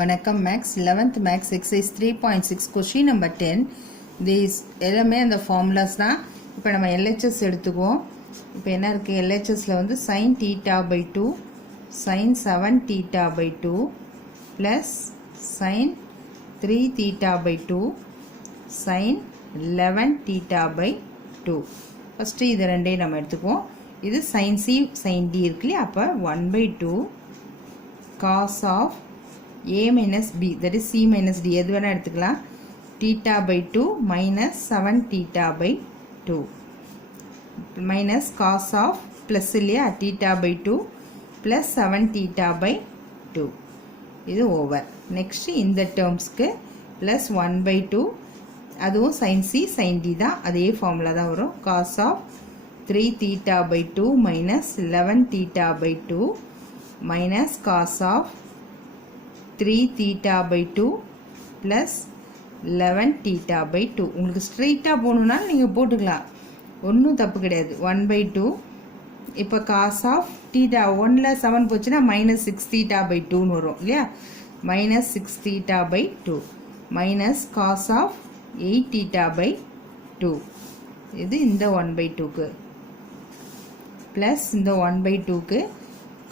வணக்கம் maths 11th maths exercise 3.6 question number 10 these எல்லாமே அந்த ஃபார்முலாஸ் தான். இப்போ நம்ம LHS எடுத்துக்குவோம். இப்போ என்ன இருக்குது, LHSல வந்து sin theta by 2 sin 7 theta by 2 plus sin 3 theta by 2 sin 11 theta by 2. First இது ரெண்டையும் நம்ம எடுத்துக்குவோம். இது sin C sin D இருக்கு இல்லையா, அப்போ 1 by 2 cos of a minus b, that is c minus d, எது வேணா எடுத்துக்கலாம். theta by 2 minus 7 theta by 2 minus cos of plus இல்லையா theta by 2 plus 7 theta by 2. இது over. next இந்த termsக்கு plus 1 by 2, அதுவும் sin c sin d தான், அதே formula தான் வரும். cos of 3 theta by 2 minus 11 theta by 2 minus cos of 3 theta by 2 plus 11 theta by 2. உங்களுக்கு ஸ்ட்ரெயிட்டாக போகணுன்னா நீங்கள் போட்டுக்கலாம், ஒன்றும் தப்பு கிடையாது. 1 by 2, இப்போ cos of theta 1ல் 7 போச்சுன்னா minus 6 theta by 2ன்னு வரும் இல்லையா, minus 6 theta by 2 minus cos of 8 theta by 2. இது இந்த 1 by 2க்கு plus இந்த 1 by 2க்கு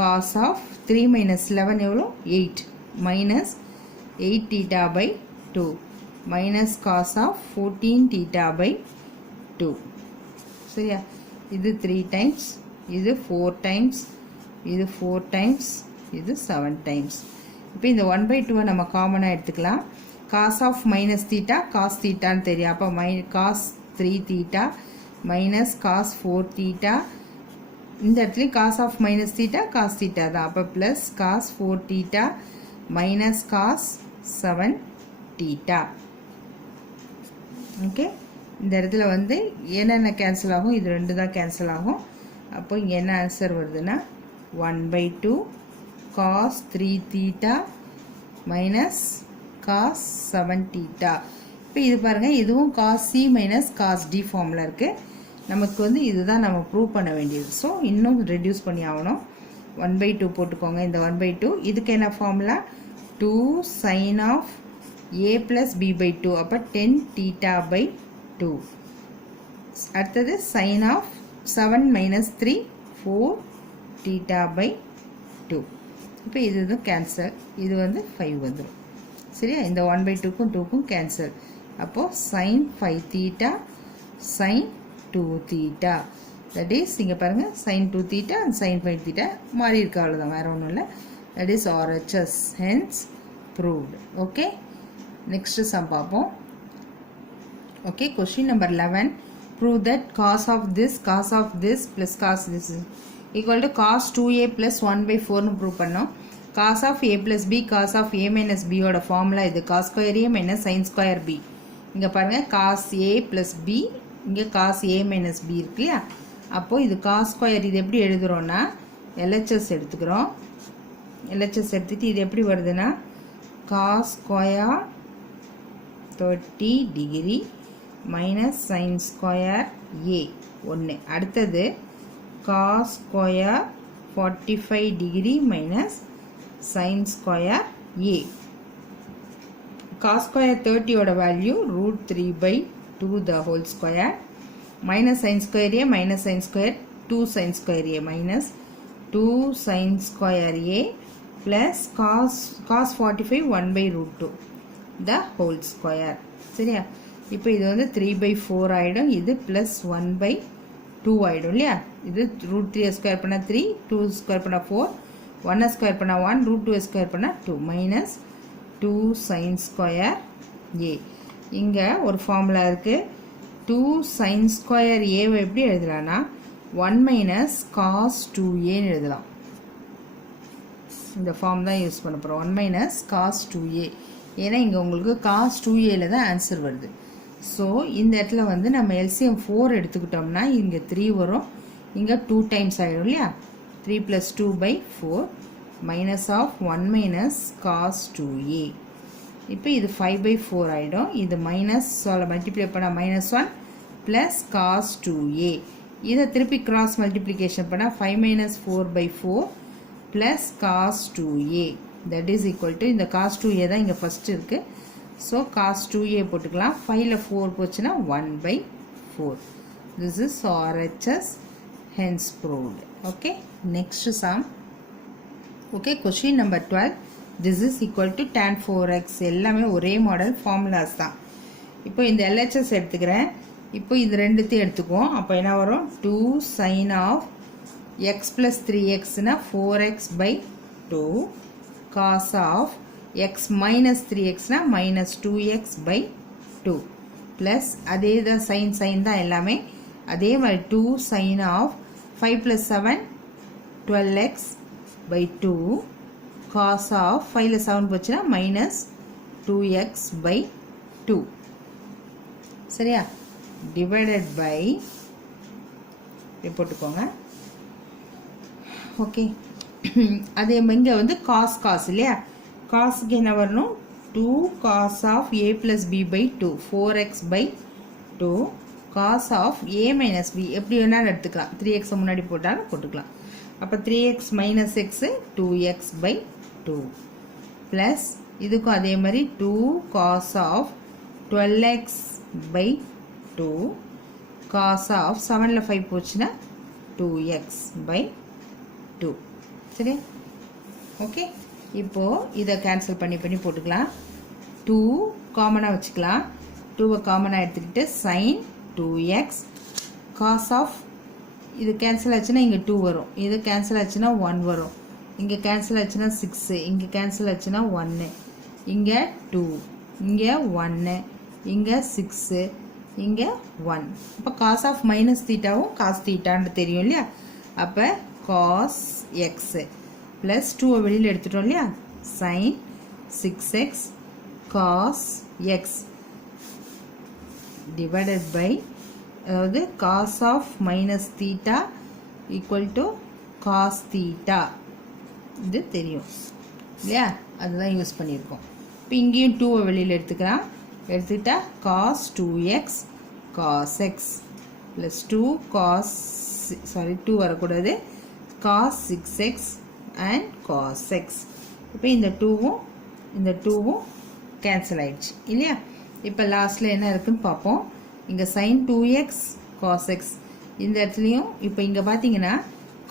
cos of 3 minus 11 எவ்வளோ 8 minus 8 theta by 2 minus cos of 14 theta by 2. சரியா, இது 3 times, இது 4 times, இது 4 times, இது 7 times. இப்போ இந்த 1 by 2 நம்ம காமனாக எடுத்துக்கலாம். cos of minus theta cos thetaன்னு தெரியும், அப்போ cos 3 theta minus cos 4 theta, இந்த இடத்துல cos of minus theta cos theta தான், அப்போ plus cos 4 theta minus cos 7 theta. Okay, இந்த இடத்துல வந்து என்னென்ன கேன்சல் ஆகும், இது ரெண்டு தான் கேன்சல் ஆகும். அப்போ இங்கே என்ன ஆன்சர் வருதுன்னா 1 by 2 cos 3 theta minus cos 7 theta. இப்போ இது பாருங்கள், இதுவும் cos c minus cos d ஃபார்மில் இருக்குது. நமக்கு வந்து இதுதான் நம்ம ப்ரூவ் பண்ண வேண்டியது. ஸோ இன்னும் ரெடியூஸ் பண்ணி ஆகணும். 1 by 2 போட்டுக்கோங்க. இந்த 1 by 2 இதுக்கு என்ன formula, 2 sin of a plus b by 2, அப்போ 10 theta by 2. அடுத்தது sin of 7 minus 3 4 theta by 2. இப்போ இது கேன்சல், இது வந்து 5 வந்துடும். சரியா, இந்த 1 by 2க்கும் 2க்கும் கேன்சல். அப்போது sin 5 theta sin 2 theta, that is இங்கே பாருங்கள் sin 2 theta and sin 5 theta மாறி இருக்கு, அவ்வளோதான், வேறு ஒன்றும் இல்லை. that is RHS, hence proved. okay, next sum பார்ப்போம். okay, question number 11, prove that cos of this plus cos this is equal to cos 2a plus 1 by 4 னு prove பண்ணோம். cos of a plus b cos of a minus b ஓட formula இது, cos square a minus sin square b. இங்கே பாருங்கள் cos a plus b, இங்கே cos a minus b இருக்கு இல்லையா, அப்போது இது cos square, இது எப்படி எழுதுகிறோன்னா LHS எடுத்துக்கிறோம். LHS எடுத்துகிட்டு இது எப்படி வருதுன்னா cos square 30 degree minus sin square a 1. அடுத்தது cos square 45 degree minus sin square a. cos square 30 ஓட value root 3 by 2 the whole square minus sin square a minus sin square 2 sin square a minus 2 sin square a plus cos 45 1 by root 2 the whole square. சரியா, இப்போ இது வந்து 3 by 4 ஆகிடும், இது plus 1 by 2 ஆகிடும் இல்லையா. இது root 3 ஸ்கொயர் பண்ணால் 3, 2 ஸ்கொயர் பண்ணால் 4, 1 ஸ்கொயர் பண்ணால் 1, root 2 ஸ்கொயர் பண்ணால் 2 minus 2 sin square a. இங்கே ஒரு ஃபார்முலா இருக்குது, 2 sin square a எப்படி எழுதலாம்னா 1 minus cos 2aன்னு எழுதலாம். இந்த ஃபார்ம் தான் யூஸ் பண்ண போகிறோம், 1 minus cos 2a. ஏன்னா இங்கே உங்களுக்கு cos 2aல தான் ஆன்சர் வருது. ஸோ இந்த இடத்துல வந்து நம்ம LCM 4 எடுத்துக்கிட்டோம்னா இங்கே 3 வரும், இங்கே 2 டைம்ஸ் ஆகிடும் இல்லையா, 3 plus 2 by 4 minus of 1 minus cos 2a. இப்போ இது 5 by 4 ஆகிடும், இது மைனஸ் மல்டிப்ளை பண்ணால் -1 plus cos 2a. இதை திருப்பி கிராஸ் மல்டிப்ளிகேஷன் பண்ணால் 5 minus 4 by 4 plus cos 2a that is equal to இந்த cos 2a தான் இங்கே ஃபஸ்ட் இருக்குது. ஸோ cos 2a போட்டுக்கலாம். 5ல் 4 போச்சுன்னா 1/4. This is RHS, hence proved. Okay, next sum. Okay, question number 12. This is equal to tan 4x. எல்லாமே ஒரே model formulas தான். இப்போ இந்த LHS எடுத்துக்கிறேன். இப்போ இது ரெண்டுத்தையும் எடுத்துக்குவோம். அப்போ என்ன வரும்? 2 sin of x plus 3x னா 4x/2 cos of x minus 3x னா minus 2x/2 plus அதே தான் sin தான் எல்லாமே. அதே மாதிரி 2 sin of 5 plus 7 12x/2 cos of 5ல் 7 போச்சுன்னா minus 2x/2 சரியா, டிவைடட் பை போட்டுக்கோங்க. ஓகே, அதே இங்கே வந்து காஸ் இல்லையா, காஸுக்கு என்ன வரணும்? 2 cos of a plus b/2 4x/2 cos of a minus b எப்படி வேணாலும் எடுத்துக்கலாம். 3x முன்னாடி போட்டாலும் போட்டுக்கலாம். அப்போ 3x minus x 2x/2 plus இதுக்கும் அதே மாதிரி 2 cos of 12x/2 cos of 7ல் 5 போச்சுன்னா 2x/2 சரி. ஓகே, இப்போது இதை கேன்சல் பண்ணி போட்டுக்கலாம். 2 காமனாக வச்சுக்கலாம். 2வை காமனாக எடுத்துக்கிட்டு sin 2x cos of இது கேன்சல் ஆச்சுன்னா இங்கே 2 வரும், இது கேன்சல் ஆச்சுன்னா 1 வரும், இங்கே கேன்சல் ஆச்சுன்னா 6, இங்கே கேன்சல் ஆச்சுன்னா 1, இங்கே 2, இங்கே 1, இங்கே 6, இங்கே 1. இப்போ காஸ் ஆஃப் மைனஸ் தீட்டாவும் காஸ் தீட்டான்னு தெரியும் இல்லையா. அப்போ காஸ் எக்ஸு ப்ளஸ் 2வை வெளியில் எடுத்துட்டோம் இல்லையா, sine 6x cos x divided by, அதாவது cos of minus theta equal to cos theta, இது தெரியும் இல்லையா, அதுதான் யூஸ் பண்ணியிருக்கோம். இப்போ இங்கேயும் 2வை வெளியில் எடுத்துக்கிட்டா cos 2x cos x plus 2 cos 2 வரக்கூடாது, cos 6x and cos x. இப்போ இந்த 2வும் கேன்சல் ஆயிடுச்சு இல்லையா. இப்போ லாஸ்ட்டில் என்ன இருக்குன்னு பார்ப்போம். இங்கே sin 2x cos x இந்த இடத்துலையும் இப்போ இங்கே பார்த்தீங்கன்னா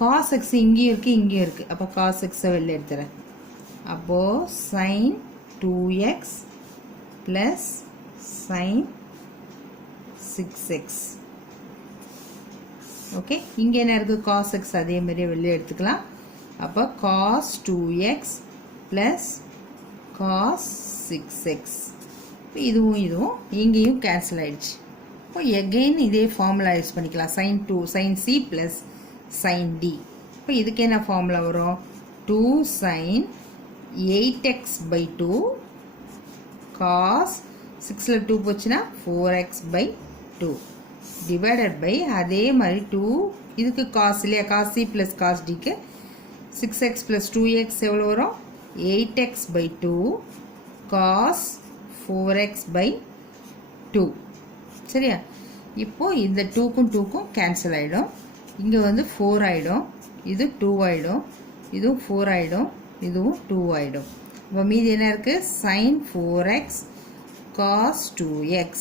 cos x இங்கேயும் இருக்குது. அப்போ cos x-ஐ வெளில எடுத்துறேன். அப்போது sin 2x plus sin 6x. Okay, இங்கே என்ன இருக்குது? cos x அதே மாதிரியே வெளியே எடுத்துக்கலாம். அப்போ cos 2x plus cos 6x. இதுவும் இங்கேயும் கேன்சல் ஆயிடுச்சு. இப்போ எகெயின் இதே ஃபார்முலா யூஸ் பண்ணிக்கலாம். sin c plus sin d. இப்போ இதுக்கு என்ன ஃபார்முலா வரும்? 2 sin 8x/2 cos 6ல் 2 போச்சுன்னா 4x/2 டிவைடட் பை அதே மாதிரி 2 இதுக்கு காஸ் இல்லையா, காஸ் சி ப்ளஸ் காஸ் டிக்கு 6x + 2x எவ்வளோ வரும்? 8x/2 cos 4x/2 சரியா. இப்போது இந்த 2க்கும் கேன்சல் ஆகிடும். இங்கே வந்து 4 ஆகிடும், இது 2 ஆகிடும், இதுவும் 4 ஆகிடும், இதுவும் 2 ஆகிடும். இப்போ மீதி என்ன இருக்குது? sin 4x cos 2x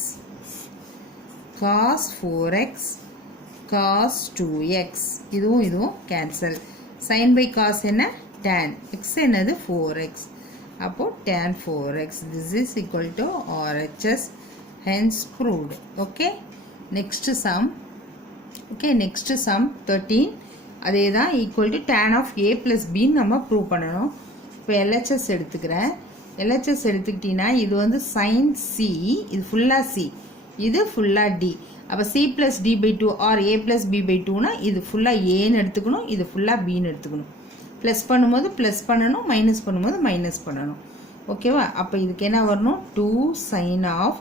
cos 4x cos 2x இதுவும் கேன்சல். sin by cos என்ன? tan. x என்னது? 4x. அப்போது tan 4x. This is equal to RHS, hence proved. Okay, next sum. Okay, next sum 13. அதே தான் equal to tan of a plus b நம்ம prove பண்ணணும். இப்போ LHS எடுத்துக்கிறேன். LHS எடுத்துக்கிட்டீங்கன்னா இது வந்து sin c, இது ஃபுல்லாக c, இது ஃபுல்லாக d. அப்போ c plus d/2 or a plus b/2னா இது ஃபுல்லாக ஏன்னு எடுத்துக்கணும், இது ஃபுல்லாக bன்னு எடுத்துக்கணும். ப்ளஸ் பண்ணும்போது ப்ளஸ் பண்ணணும், மைனஸ் பண்ணும்போது மைனஸ் பண்ணணும். ஓகேவா? அப்போ இதுக்கு என்ன வரணும்? 2 sin of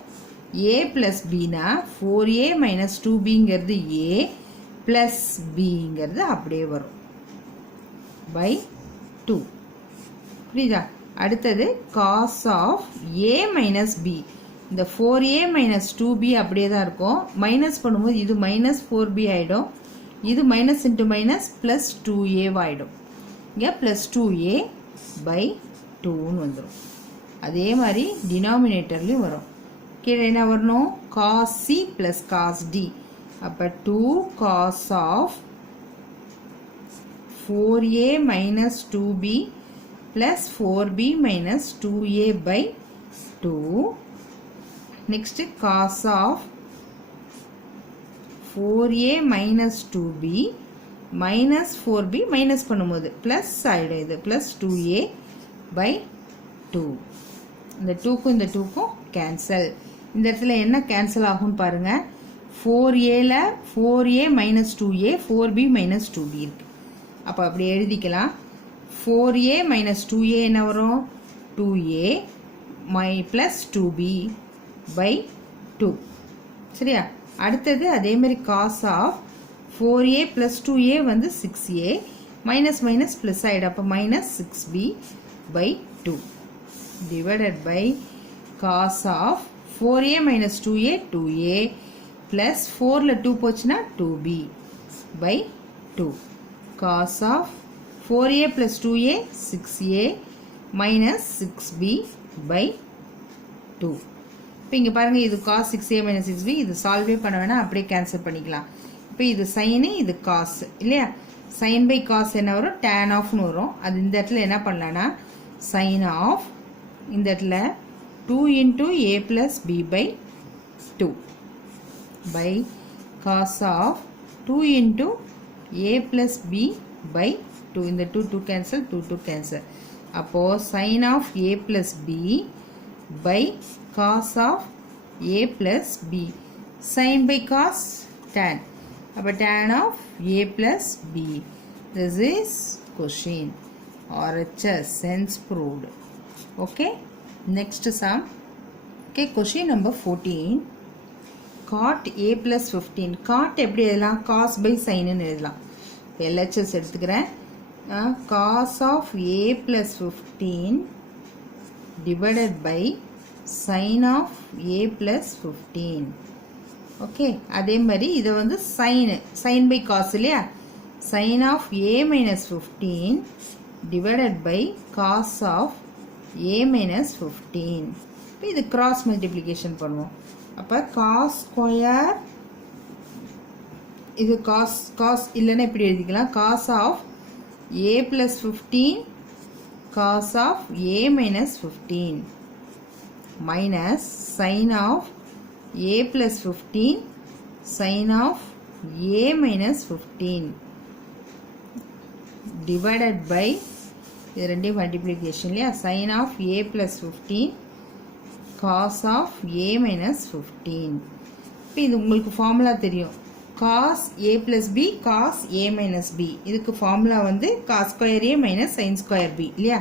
a plus bனா 4a minus 2bங்கிறது a plus bங்கிறது அப்படியே வரும் by 2. புரியுதா? அடுத்தது cos of a minus b. இந்த 4a minus 2b அப்படியே தான் இருக்கும். மைனஸ் பண்ணும்போது இது minus 4b ஆகிடும், இது minus into minus plus 2a ஆகிடும். இங்கே ப்ளஸ் 2a by 2ன்னு வந்துடும். அதே மாதிரி டினாமினேட்டர்லேயும் வரும். கீழே என்ன வரணும்? cos c plus cos d. அப்போ 2 cos of 4a minus 2b plus 4b minus 2a by 2. Next cos of 4a minus 2b minus 4b minus பண்ணும்போது plus ஆயிடும். இது plus 2a by 2. இந்த 2க்கும் இந்த 2க்கும் கேன்சல். இந்த இடத்துல என்ன கேன்சல் ஆகும்னு பாருங்க. 4aல 4a minus 2a 4b minus 2b இருக்கு. அப்போ அப்படி எழுதிக்கலாம். 4a minus 2a என்ன வரும்? 2a plus 2b by 2. சரியா? அடுத்தது அதே மாதிரி cos of 4a plus 2a வந்து 6a minus minus plus ஆயிடும். அப்போ minus 6b by 2 divided by cos of 4a minus 2a 2a plus 4ல 2 போச்சுன்னா 2b by 2. cos of 4a plus 2a 6a minus 6b by 2. இப்போ இங்கே பாருங்கள், இது cos 6a minus 6b. இது சால்வே பண்ண வேணாம், அப்படியே கேன்சல் பண்ணிக்கலாம். இப்போ இது சைனு, இது காஸ் இல்லையா? சைன் பை காஸ் என்ன வரும்? டேன் ஆஃப்னு வரும். அது இந்த இடத்துல என்ன பண்ணலான்னா சைன் ஆஃப் இந்த இடத்துல 2 into a plus b by 2 by cos of 2 into a plus b by 2. இந்த 2 cancel, 2 cancel. அப்போ sin of a plus b by cos of a plus b. sin by cos tan. அப்போ tan of a plus b. This is question. RHS, sense proved. Okay. Next sum. Okay, question number 14. cot a plus 15. cot எப்படி எழுதலாம்? cos by sin ன்னு எழுதலாம். LHS எடுத்துக்கிறேன். cos of a plus 15 divided by sin of a plus 15. Okay, அதே மாதிரி இதை வந்து sin by cos இல்லையா? sin of a minus 15 divided by cos of a minus 15. இப்போ இது cross multiplication பண்ணுவோம். அப்போ cos ஸ்கொயர், இது cos இல்லைன்னா இப்படி எழுதிக்கலாம். cos of a plus 15 cos of a minus 15 minus sin of a plus 15 sin of a minus 15 divided by இது ரெண்டையும் மல்டிப்ளிகேஷன் இல்லையா? sin of a plus 15 cos of a minus 15. இப்போ இது உங்களுக்கு ஃபார்முலா தெரியும். cos a plus b cos a minus b. இதுக்கு formula வந்து cos square a minus sin square b இல்லையா?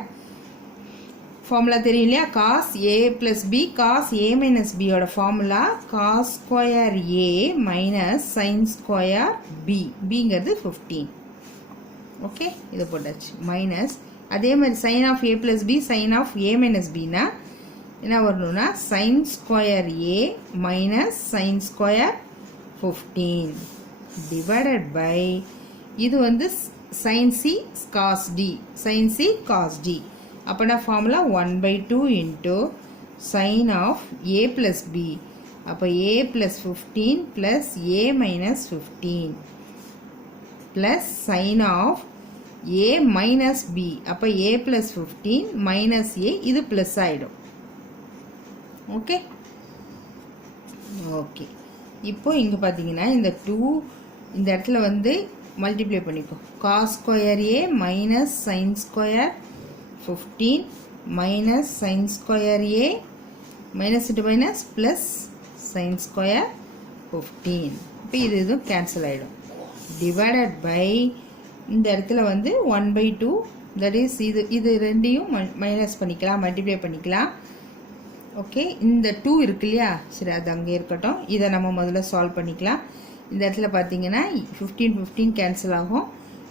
ஃபார்முலா தெரியும் இல்லையா? cos a plus b cos a minus b ஓட formula cos square a minus sin square b. bங்கிறது 15. Okay, இதை போட்டாச்சு. Minus அதே மாதிரி sin of a plus b sin of a minus bனா என்ன வரணும்னா sin square a minus sin square 15 divided by இது வந்து sin c cos d sin c cos d. அப்போனா formula 1/2 into sin of a plus b. அப்போ a plus 15 plus a minus 15 plus sin of a minus b. அப்போ a plus 15 minus a, இது plus ஆயிடும். Okay okay. இப்போ இங்கே பார்த்தீங்கன்னா இந்த 2 இந்த இடத்துல வந்து மல்டிப்ளை பண்ணிக்கோ. cos square a minus sine square 15 minus sine square a minus into minus plus sine square 15. இப்போ இது இதுவும் கேன்சல் ஆகிடும். டிவைடட் பை இந்த இடத்துல வந்து 1/2, தட் இஸ் இது ரெண்டையும் மைனஸ் பண்ணிக்கலாம், மல்டிப்ளை பண்ணிக்கலாம். ஓகே, இந்த 2 இருக்கு இல்லையா? சரி, அது அங்கே இருக்கட்டும். இதை நம்ம முதல்ல சால்வ் பண்ணிக்கலாம். இந்த இடத்துல பார்த்தீங்கன்னா 15 15 கேன்சல் ஆகும்.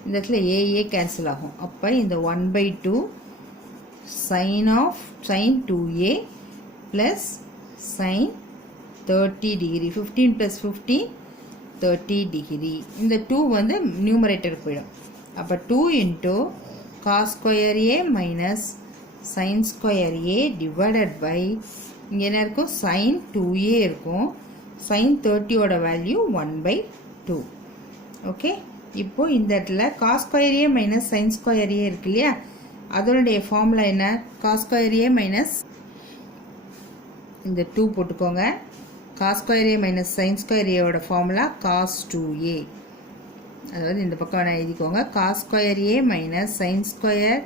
இந்த இடத்துல ஏஏ கேன்சல் ஆகும். அப்போ இந்த 1/2 sin 2a plus sin 30 degree. 15 + 15 30 degree. இந்த 2 வந்து நியூமரேட்டருக்கு போயிடும். அப்போ 2 into cos square a minus sin square a divided by இங்கே என்ன இருக்கும் sin 2a இருக்கும். sin 30ஓட value 1/2. ஓகே, இப்போ இந்த இடத்துல cos ஸ்கொயர் ஏ மைனஸ் sin ஸ்கொயர் ஏ இருக்கு இல்லையா, அதனுடைய ஃபார்முலா என்ன? cos ஸ்கொயர் ஏ மைனஸ் இந்த 2 போட்டுக்கோங்க. cos ஸ்கொயர் ஏ மைனஸ் sin ஸ்கொயர் ஏவோட ஃபார்முலா cos 2a. அதாவது இந்த பக்கம் வேணா எழுதிக்கோங்க. cos square A minus sin square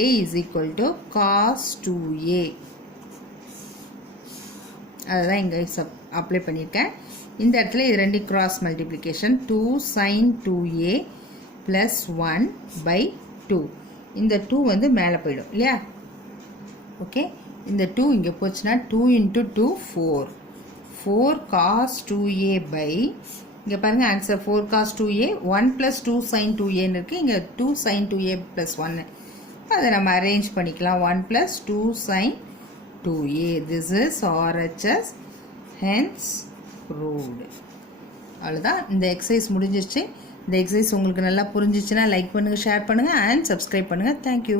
a is equal to cos 2a. அதுதான் இங்கே அப்ளை பண்ணியிருக்கேன். இந்த இடத்துல இது ரெண்டு cross multiplication 2 sin 2a plus 1/2. இந்த 2 வந்து மேலே போயிடும் இல்லையா. ஓகே, இந்த 2 இங்கே போச்சுன்னா 2 into 2 4 cos 2a பை இங்கே பாருங்கள் ஆன்சர் 4 cos 2a 1 + 2 sin 2aன்னு இருக்குது. இங்கே 2 sin 2a + 1 அதை நம்ம அரேஞ்ச் பண்ணிக்கலாம். 1 + 2 sin 2a. This is RHS, hence proved. அவ்வளோதான், இந்த எக்ஸசைஸ் முடிஞ்சிருச்சு. இந்த எக்ஸசைஸ் உங்களுக்கு நல்லா புரிஞ்சிச்சுன்னா லைக் பண்ணுங்கள், ஷேர் பண்ணுங்கள் அண்ட் சப்ஸ்கிரைப் பண்ணுங்கள். தேங்க்யூ.